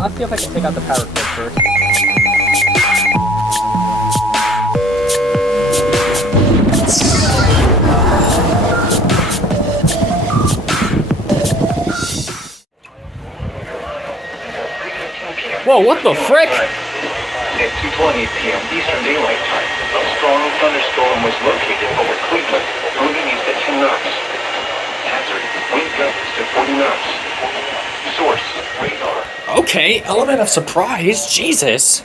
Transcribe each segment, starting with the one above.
I'll see if I can take out the power cord first. Whoa, what the frick? At 2:20 p.m. Eastern Daylight Time, a strong thunderstorm was located over Cleveland, moving east at 10 knots. Hazard, wind gusts to 40 knots. Source, radar. Okay, element of surprise, Jesus.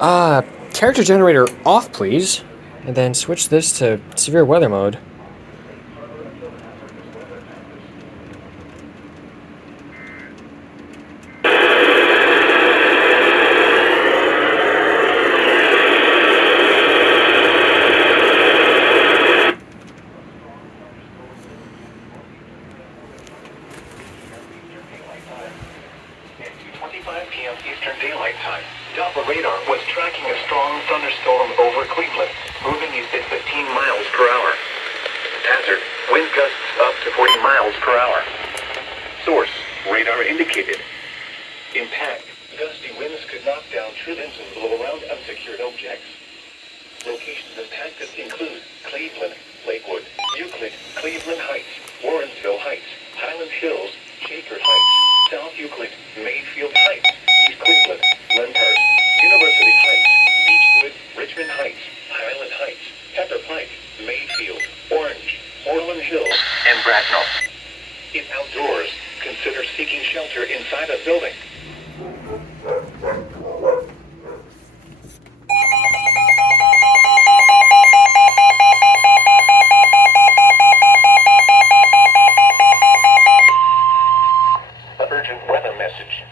Character generator off, please. And then switch this to severe weather mode. Eastern Daylight Time. Doppler radar was tracking a strong thunderstorm over Cleveland, moving east at 15 miles per hour. Hazard, wind gusts up to 40 miles per hour. Source, radar indicated. Impact, gusty winds could knock down trillions and blow around unsecured objects. Locations impacted include Cleveland, Lakewood, Euclid, Cleveland Heights, Warrensville Heights, Highland Hills, Shaker Heights, South Euclid, Mayfield Heights, East Cleveland, Lyndhurst, University Heights, Beechwood, Richmond Heights, Highland Heights, Pepper Pike, Mayfield, Orange, Moreland Hills, and Bracknell. If outdoors, consider seeking shelter inside a building. Urgent weather message.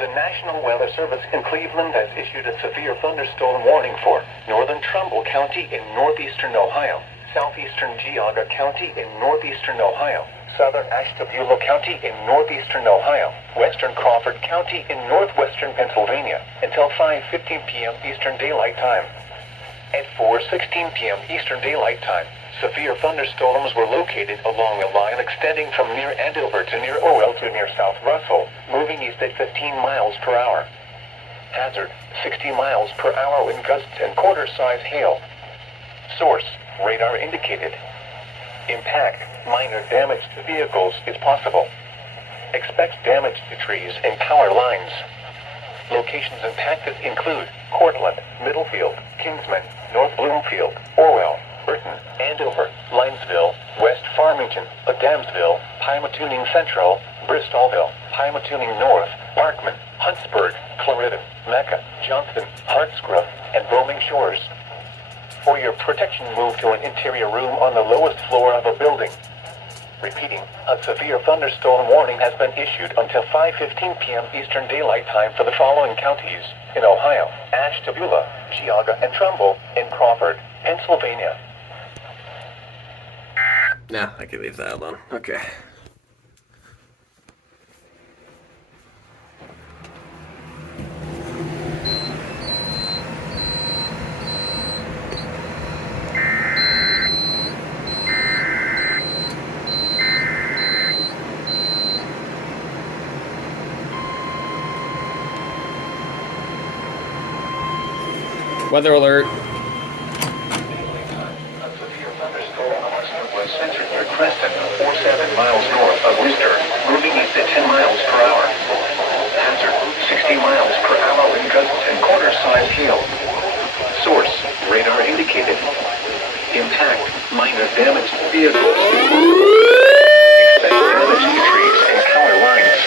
The National Weather Service in Cleveland has issued a severe thunderstorm warning for northern Trumbull County in northeastern Ohio, southeastern Geauga County in northeastern Ohio, southern Ashtabula County in northeastern Ohio, western Crawford County in northwestern Pennsylvania until 5:15 p.m. Eastern Daylight Time. At 4:16 p.m. Eastern Daylight Time, severe thunderstorms were located along a line extending from near Andover to near Orwell to near South Russell, moving east at 15 miles per hour. Hazard, 60 miles per hour wind gusts and quarter-size hail. Source, radar indicated. Impact, minor damage to vehicles is possible. Expect damage to trees and power lines. Locations impacted include Cortland, Middlefield, Kingsman, North Bloomfield, Orwell, Burton, Andover, Linesville, West Farmington, Adamsville, Pymatuning Central, Bristolville, Pymatuning North, Parkman, Huntsburg, Clarendon, Mecca, Johnston, Hartscroft, and Roaming Shores. For your protection, move to an interior room on the lowest floor of a building. Repeating, a severe thunderstorm warning has been issued until 5:15 p.m. Eastern Daylight Time for the following counties in Ohio: Ashtabula, Geauga, and Trumbull, in Crawford, Pennsylvania. Nah, I can leave that alone. Okay. Weather alert. Was centered near Creston, 47 miles north of Worcester, moving east at 10 miles per hour. Hazard, 60 miles per hour wind gusts and quarter-size hail. Source, radar indicated. Impact, minor damage to vehicles. Expect damage to trees and power lines.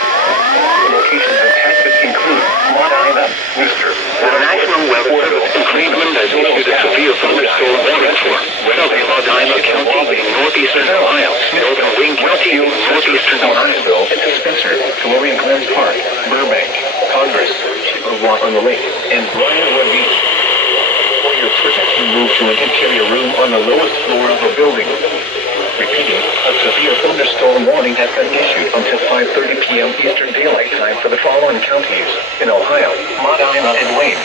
Locations impacted include Mount Ida, Worcester. The National Weather Service in Cleveland has issued a severe thunderstorm warning for southern Mount Ida County in northeastern Ohio, northern Wayne County in northeastern Ohio, and Spencer, Florian Glen Park, Burbank, Congress, Chippewa on the Lake, and Bryanwood Beach. For your protection, move to an interior room on the lowest floor of a building. Repeating, a severe thunderstorm warning has been issued until 5:30 p.m. Eastern Daylight Time for the following counties in Ohio: Mount Ida and Wayne.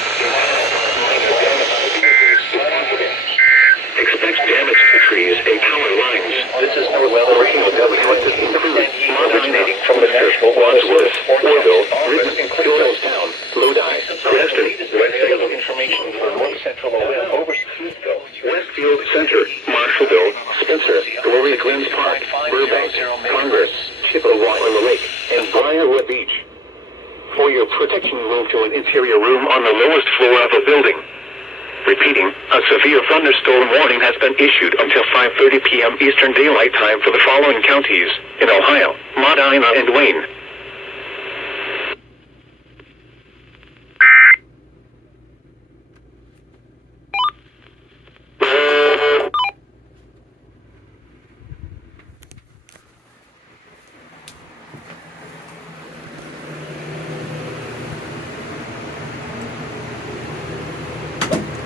Expect damage to trees and power lines. This is NOAA Weather Radio WSSE originating from the National Wadsworth, Orville, Florida Beach. For your protection, move to an interior room on the lowest floor of the building. Repeating, a severe thunderstorm warning has been issued until 5:30 p.m. Eastern Daylight Time for the following counties in Ohio, Medina, and Wayne.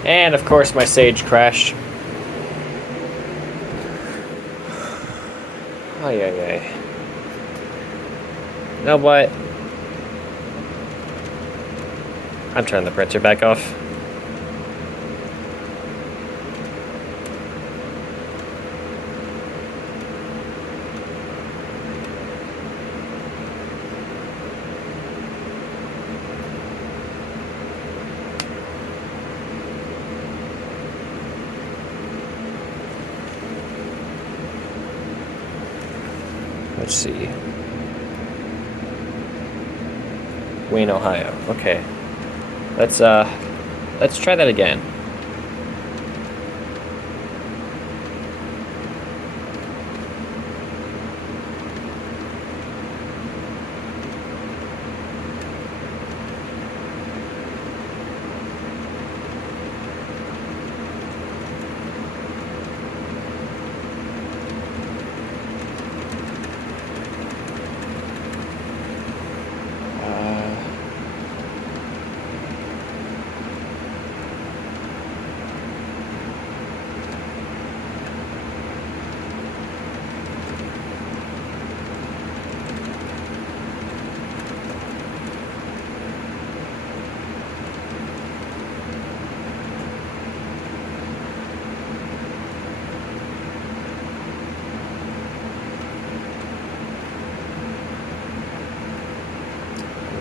And of course my Sage crashed. Ay, ay, ay. You know what? I'm turning the printer back off. Let's see. Wayne, Ohio. Okay. Let's try that again.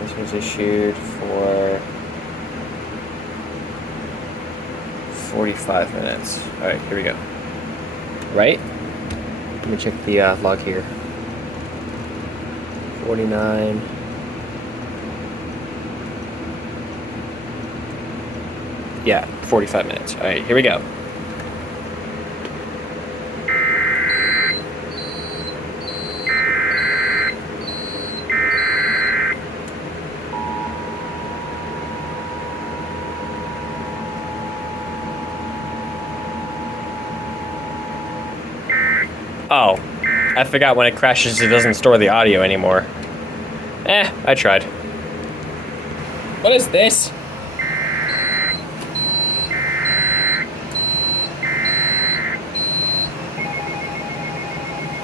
This was issued for 45 minutes. All right, here we go. Right? Let me check the log here. 49. Yeah, 45 minutes. All right, here we go. Oh, I forgot when it crashes it doesn't store the audio anymore. I tried. What is this?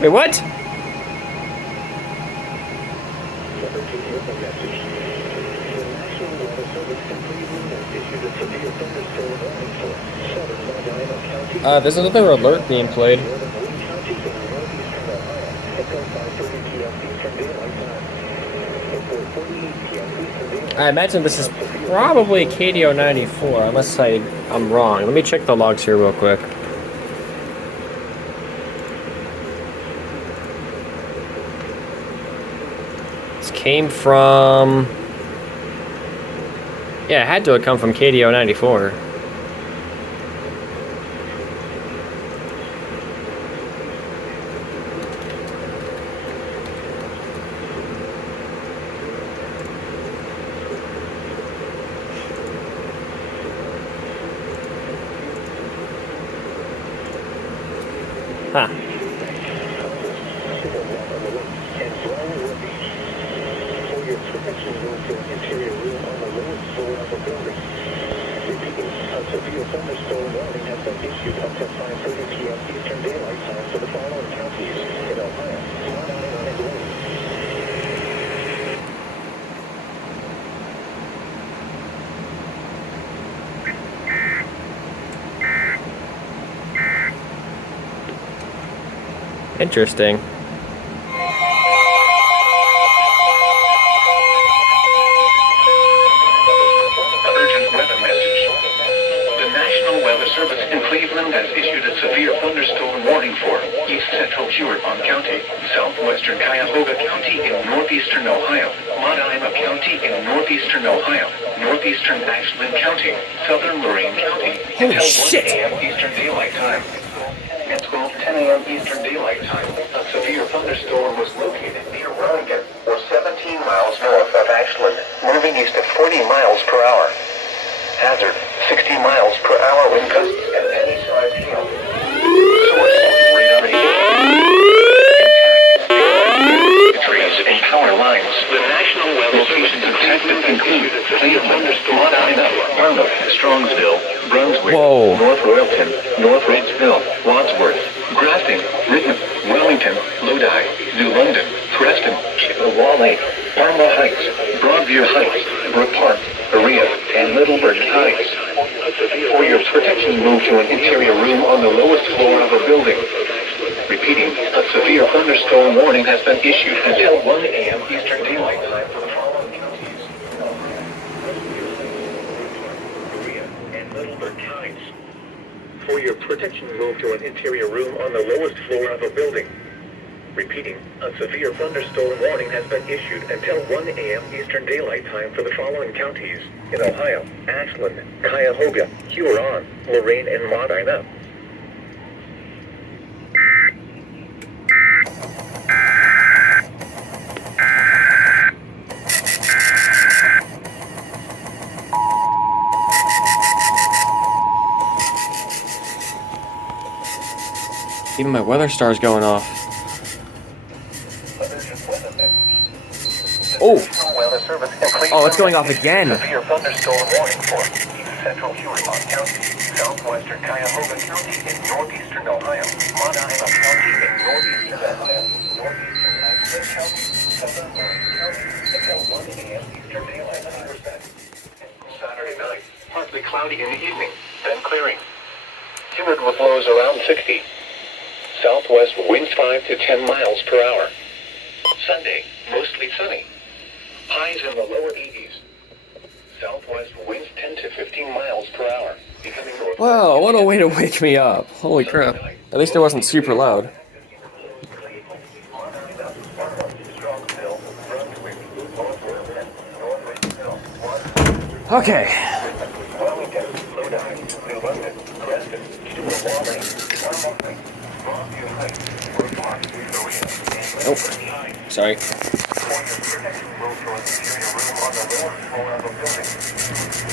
Wait, what? There's another alert being played. I imagine this is probably KDO 94, unless I'm wrong. Let me check the logs here real quick. This came from... Yeah, it had to have come from KDO 94. Huh. Interesting. Urgent weather message. The National Weather Service in Cleveland Cleveland has issued a severe thunderstorm warning for east central Huron County, southwestern Cuyahoga County in northeastern Ohio, Medina County in northeastern Ohio, northeastern Ashland County, southern Lorain County, Holy until 1 shit. a.m. Eastern Daylight Time. At 12:10 a.m. Eastern Daylight Time, a severe thunderstorm was located near Ronigan, or 17 miles north of Ashland, moving east at 40 miles per hour. Hazard, 60 miles per hour wind gusts and any size hail. Source, radar trees and power lines. The National Weather Service detected include Cleveland, Medina, Arnold, Strongsville, Brunswick, Whoa. North Royalton, North Reidsville, Wadsworth, Grafton, Ritten, Wellington, Lodi, New London, Preston, Chippewa Lake, Parma Heights, Broadview Heights, Brook Park, Berea, and Middleburg Heights. For your protection, move to an interior room on the lowest floor of a building. Repeating, a severe thunderstorm warning has been issued until 1 a.m. Eastern Daylight Time for the following counties. Berea and Middleburg Heights. For your protection, move to an interior room on the lowest floor of a building. Repeating, a severe thunderstorm warning has been issued until 1 a.m. Eastern Daylight Time for the following counties in Ohio: Ashland, Cuyahoga, Huron, Lorain, and Medina. Even my weather star's going off. Oh! Oh, it's going off again. Severe thunderstorm warning for east central Huron County, southwestern Cuyahoga County in northeastern Ohio, Medina County in northeastern Ohio, northeastern Ashland County, southern Lorain County, until 1 a.m. Eastern Daylight Time. Saturday night, partly cloudy in the evening, then clearing. Humid with lows around 60. Southwest winds 5 to 10 miles per hour. Sunday, mostly sunny. Highs in the lower 80s. Southwest winds 10 to 15 miles per hour. Becoming north. Wow, what a way to wake me up. Holy crap. At least it wasn't super loud. Okay. Oh, sorry.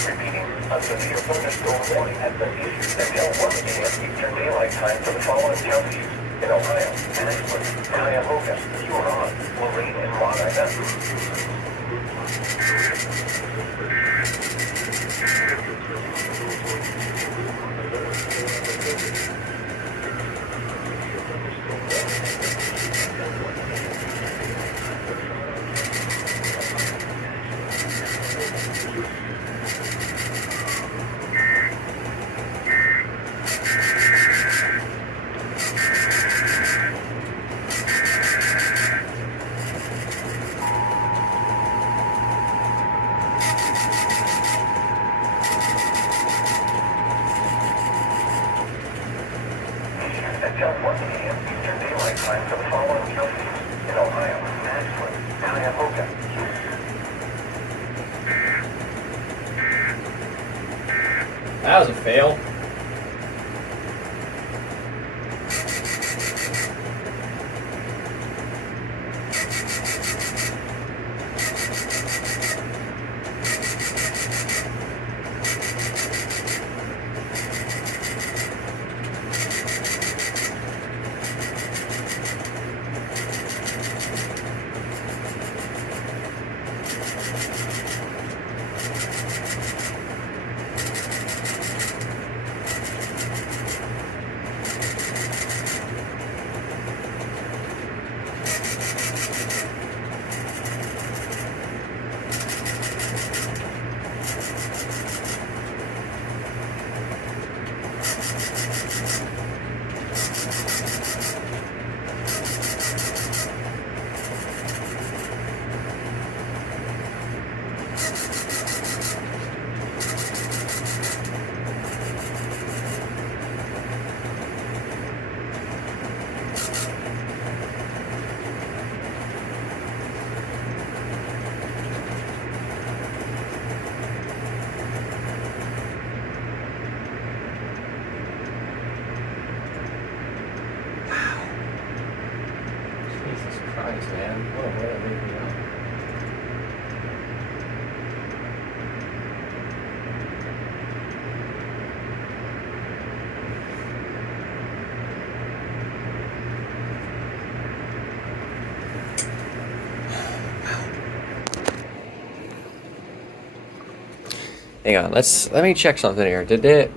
Repeating, a severe thunderstorm warning has been issued until 1 a.m. Eastern Daylight Time for the following counties in Ohio: Ashland, Cuyahoga, Huron, Lorain, and Medina. Until 1 a.m. Eastern Daylight Time for the following counties in Ohio: Ashland, Cuyahoga. That was a fail. Hang on, let me check something here. Did it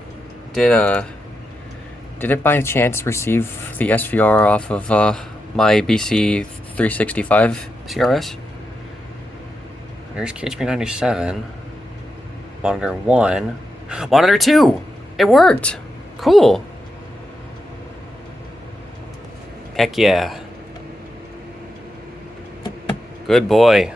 by chance receive the SVR off of my BC 365 CRS? There's KHP97. Monitor 1. Monitor 2! It worked! Cool! Heck yeah. Good boy.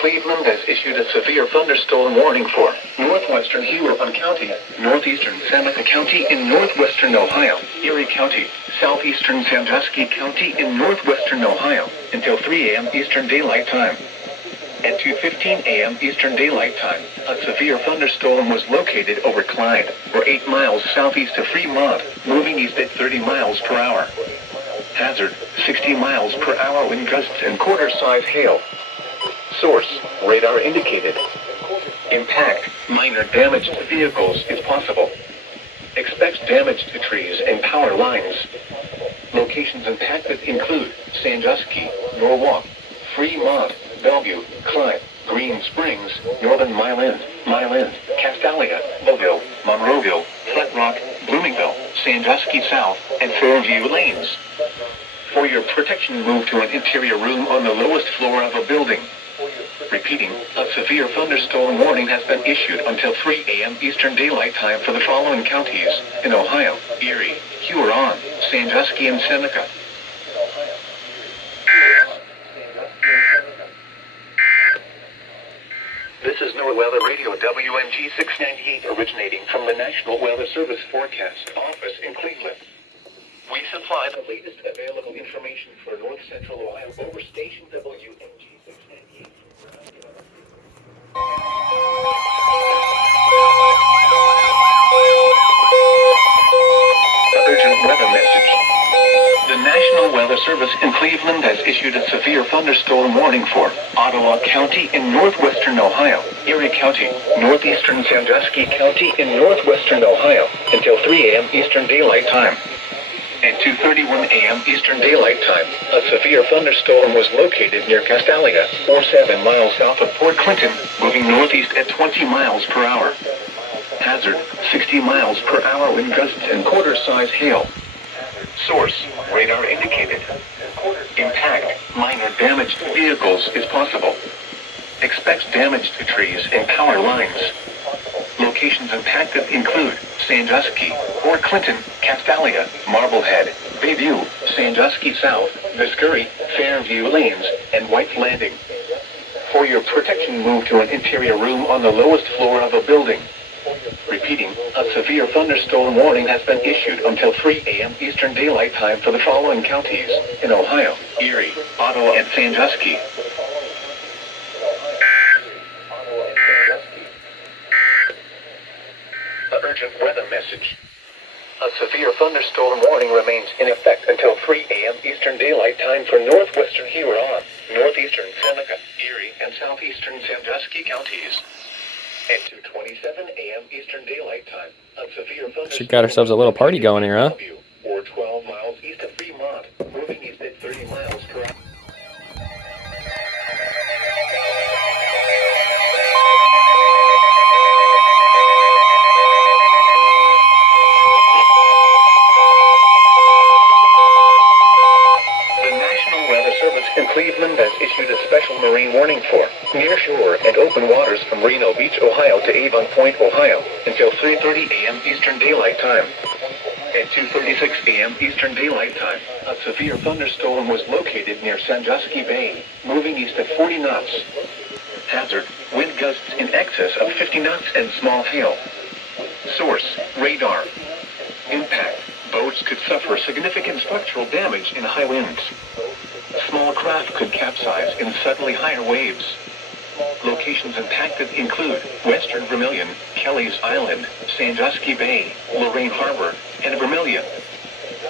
Cleveland has issued a severe thunderstorm warning for northwestern Huron County, northeastern Seneca County in northwestern Ohio, Erie County, southeastern Sandusky County in northwestern Ohio, until 3 a.m. Eastern Daylight Time. At 2:15 a.m. Eastern Daylight Time, a severe thunderstorm was located over Clyde, or 8 miles southeast of Fremont, moving east at 30 miles per hour. Hazard, 60 miles per hour wind gusts and quarter-size hail. Source, radar indicated. Impact, minor damage to vehicles is possible. Expects damage to trees and power lines. Locations impacted include Sandusky, Norwalk, Fremont, Bellevue, Clyde, Green Springs, Northern Milan, Castalia, Mobile, Monroeville, Flat Rock, Bloomingville, Sandusky South, and Fairview Lanes. For your protection, move to an interior room on the lowest floor of a building. Repeating, a severe thunderstorm warning has been issued until 3 a.m. Eastern Daylight Time for the following counties in Ohio: Erie, Huron, Sandusky, and Seneca. This is NOAA Weather Radio WMG 698 originating from the National Weather Service Forecast Office in Cleveland. We supply the latest available information for North Central Ohio over station WMG 698. Urgent weather message. The National Weather Service in Cleveland has issued a severe thunderstorm warning for Ottawa County in northwestern Ohio, Erie County, northeastern Sandusky County in northwestern Ohio, until 3 a.m. Eastern Daylight Time. At 2:31 a.m. Eastern Daylight Time, a severe thunderstorm was located near Castalia, or 7 miles south of Port Clinton, moving northeast at 20 miles per hour. Hazard, 60 miles per hour wind gusts and quarter-size hail. Source, radar indicated. Impact, minor damage to vehicles is possible. Expects damage to trees and power lines. Locations impacted include Sandusky, Port Clinton, Castalia, Marblehead, Bayview, Sandusky South, Viscuri, Fairview Lanes, and White Landing. For your protection, move to an interior room on the lowest floor of a building. Repeating, a severe thunderstorm warning has been issued until 3 a.m. Eastern Daylight Time for the following counties in Ohio: Erie, Ottawa, and Sandusky. Urgent weather message. A severe thunderstorm warning remains in effect until 3 a.m. Eastern Daylight Time for northwestern Huron, northeastern Seneca, Erie, and southeastern Sandusky counties. At 2:27 a.m. Eastern Daylight Time, a severe thunderstorm. So we got ourselves a little party going here, huh? Or 12 miles east of Fremont, moving east at 30 miles per hour. In Cleveland has issued a special marine warning for nearshore and open waters from Reno Beach, Ohio to Avon Point, Ohio, until 3:30 a.m. Eastern Daylight Time. At 2:36 a.m. Eastern Daylight Time, a severe thunderstorm was located near Sandusky Bay, moving east at 40 knots. Hazard, wind gusts in excess of 50 knots and small hail. Source, radar. Impact, boats could suffer significant structural damage in high winds. Small craft could capsize in suddenly higher waves. Locations impacted include Western Vermilion, Kelly's Island, Sandusky Bay, Lorraine Harbor, and Vermilion.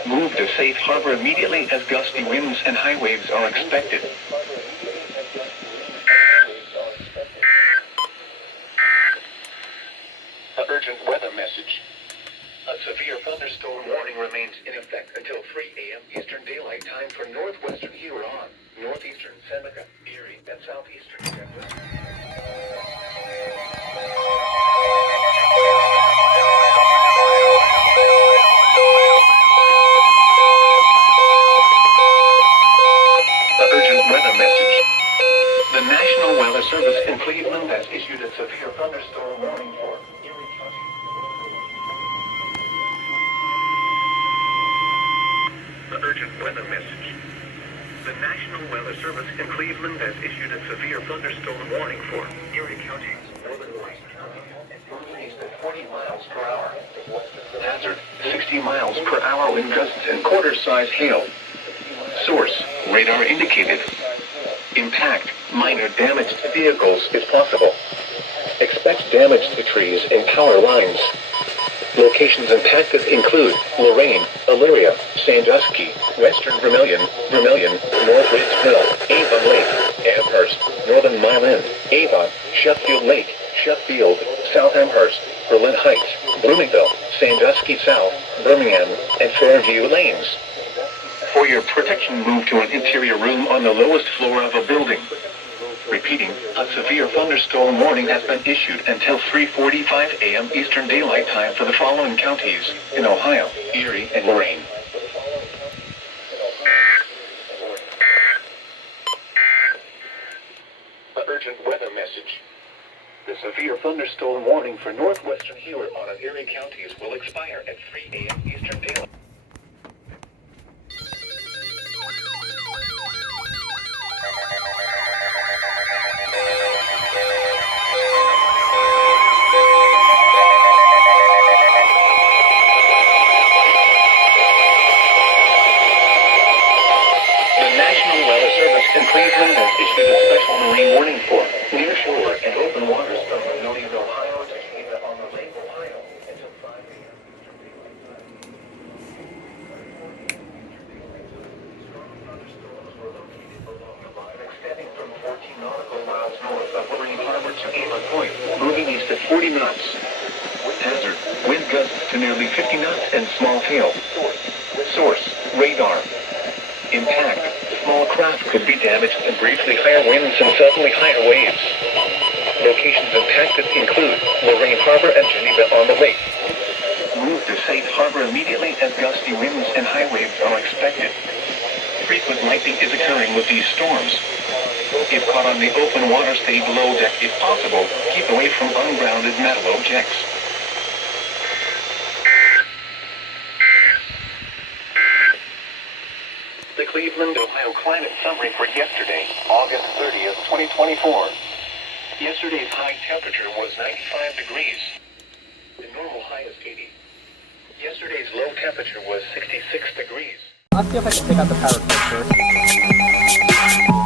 Move to safe harbor immediately as gusty winds and high waves are expected. An urgent weather message. A severe thunderstorm warning remains in effect until 3 a.m. Eastern Daylight Time for northwestern Huron, northeastern Seneca, Erie, and southeastern Denver. Urgent weather message. The National Weather Service in Cleveland has issued a severe thunderstorm warning for Erie County. The urgent weather message. The National Weather Service in Cleveland has issued a severe thunderstorm warning for Erie County, northern Lake County, and east at 40 miles per hour. Hazard, 60 miles per hour wind gusts and quarter-size hail. Source, radar indicated. Impact, minor damage to vehicles if possible. Expect damage to trees and power lines. Locations impacted include Lorraine, Elyria, Sandusky, Western Vermilion, North Ridgeville, Avon Lake, Amherst, Northern Mile End, Avon, Sheffield Lake, Sheffield, South Amherst, Berlin Heights, Bloomingdale, Sandusky South, Birmingham, and Fairview Lanes. For your protection, move to an interior room on the lowest floor of a building. Repeating, a severe thunderstorm warning has been issued until 3:45 a.m. Eastern Daylight Time for the following counties in Ohio, Erie, and Lorraine. An urgent weather message. The severe thunderstorm warning for northwestern Huron and Erie counties will expire at 3 a.m. Eastern Daylight. Cleveland has issued a special marine warning for near shore and open waters from Magnolia, Ohio to Geneva on the Lake Ohio until 5 a.m. Strong thunderstorms were located along the line extending from 14 nautical miles north of Lorraine Harbor to Avon Point, moving east at 40 knots. Hazard, wind gusts to nearly 50 knots and small hail. Source, radar. Impact, small craft could be damaged and briefly higher winds and suddenly higher waves. Locations impacted include Lorraine Harbor and Geneva on the Lake. Move to safe harbor immediately as gusty winds and high waves are expected. Frequent lightning is occurring with these storms. If caught on the open water, stay below deck if possible. Keep away from ungrounded metal objects. The Cleveland, Ohio climate summary for yesterday, August 30th, 2024. Yesterday's high temperature was 95 degrees. The normal high is 80. Yesterday's low temperature was 66 degrees. I'll see if I can take out the power cord first.